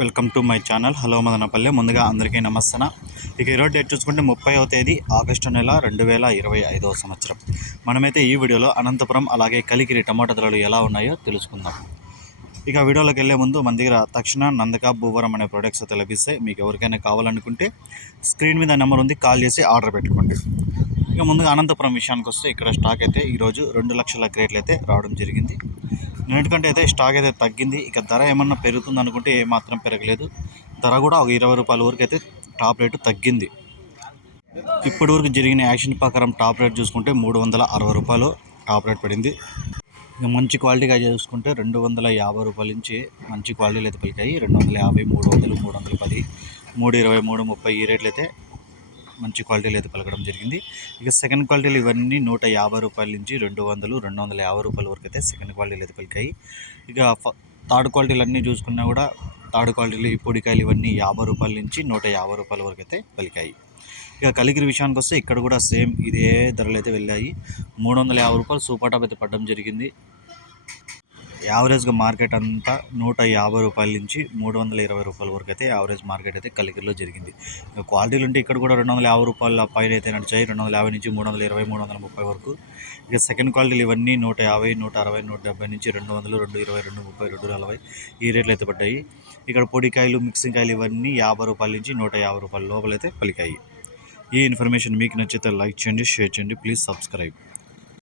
Welcome to my channel. Hello Madanapalle. ముందుగా అందరికీ నమస్తన. ఇక ఈరోజు డేట్ చూసుకుంటే ముప్పైవ తేదీ ఆగస్టు నెల రెండు వేల ఇరవై ఐదవ సంవత్సరం. మనమైతే ఈ వీడియోలో అనంతపురం అలాగే కలికిరి టమాటా ధరలు ఎలా ఉన్నాయో తెలుసుకుందాం. ఇక వీడియోలోకి వెళ్ళే ముందు మన దగ్గర తక్షణ నందక భూవరం అనే ప్రొడక్ట్స్ అయితే లభిస్తాయి. మీకు ఎవరికైనా కావాలనుకుంటే స్క్రీన్ మీద నెంబర్ ఉంది కాల్ చేసి ఆర్డర్ పెట్టుకోండి. ఇక ముందుగా అనంతపురం విషయానికి వస్తే ఇక్కడ స్టాక్ అయితే ఈరోజు రెండు లక్షల క్రేట్లు అయితే రావడం జరిగింది. నిన్నటికంటే అయితే స్టాక్ అయితే తగ్గింది. ఇక ధర ఏమన్నా పెరుగుతుంది అనుకుంటే ఏమాత్రం పెరగలేదు. ధర కూడా ఒక ఇరవై రూపాయల వరకు అయితే టాప్ రేటు తగ్గింది. ఇప్పటి వరకు జరిగిన యాక్షన్ ప్రకారం టాప్ రేట్ చూసుకుంటే మూడు వందల అరవై రూపాయలు టాప్ రేట్ పడింది. ఇక మంచి క్వాలిటీగా చూసుకుంటే రెండు వందల యాభై రూపాయల నుంచి మంచి క్వాలిటీలు అయితే పలికాయి. రెండు వందల యాభై మూడు వందలు మూడు వందల పది మూడు ఇరవై మూడు ముప్పై ఈ రేట్లు అయితే మంచి క్వాలిటీలు అయితే పలకడం జరిగింది. ఇక సెకండ్ క్వాలిటీలు ఇవన్నీ నూట యాభై రూపాయల నుంచి రెండు వందలు రెండు వందల యాభై రూపాయల వరకు అయితే సెకండ్ క్వాలిటీలు అయితే పలికాయి. ఇక ఫ- థర్డ్ క్వాలిటీలు అన్నీ చూసుకున్నా కూడా థర్డ్ క్వాలిటీలు ఈ పొడికాయలు ఇవన్నీ యాభై రూపాయల నుంచి నూట యాభై రూపాయల వరకు అయితే పలికాయి. ఇక కలిగిరి విషయానికి వస్తే ఇక్కడ కూడా సేమ్ ఇదే ధరలు అయితే వెళ్ళాయి. మూడు వందల యాభై రూపాయలు సూపర్ టాప్ అయితే పడడం జరిగింది. యావరేజ్గా మార్కెట్ అంతా నూట యాభై రూపాయల నుంచి మూడు వందల ఇరవై రూపాయల వరకు అయితే యావరేజ్ మార్కెట్ అయితే కలిగిరిలో జరిగింది. ఇంకా క్వాలిటీలు ఉంటే ఇక్కడ కూడా రెండు వందల యాభై రూపాయల పైన అయితే నడిచాయి. రెండు వందల యాభై నుంచి మూడు వందల ఇరవై మూడు వందల ముప్పై వరకు. ఇక సెకండ్ క్వాలిటీలు ఇవన్నీ నూట యాభై నూట అరవై నూట డెబ్బై నుంచి రెండు వందలు రెండు ఇరవై రెండు ముప్పై రెండు నలభై ఈ రేట్లు అయితే పడ్డాయి. ఇక్కడ పొడికాయలు మిక్సింగ్ కాయలు ఇవన్నీ యాభై రూపాయల నుంచి నూట యాభై రూపాయల లోపలైతే పలికాయి. ఈ ఇన్ఫర్మేషన్ మీకు నచ్చితే లైక్ చేయండి షేర్ చేయండి ప్లీజ్ సబ్స్క్రైబ్.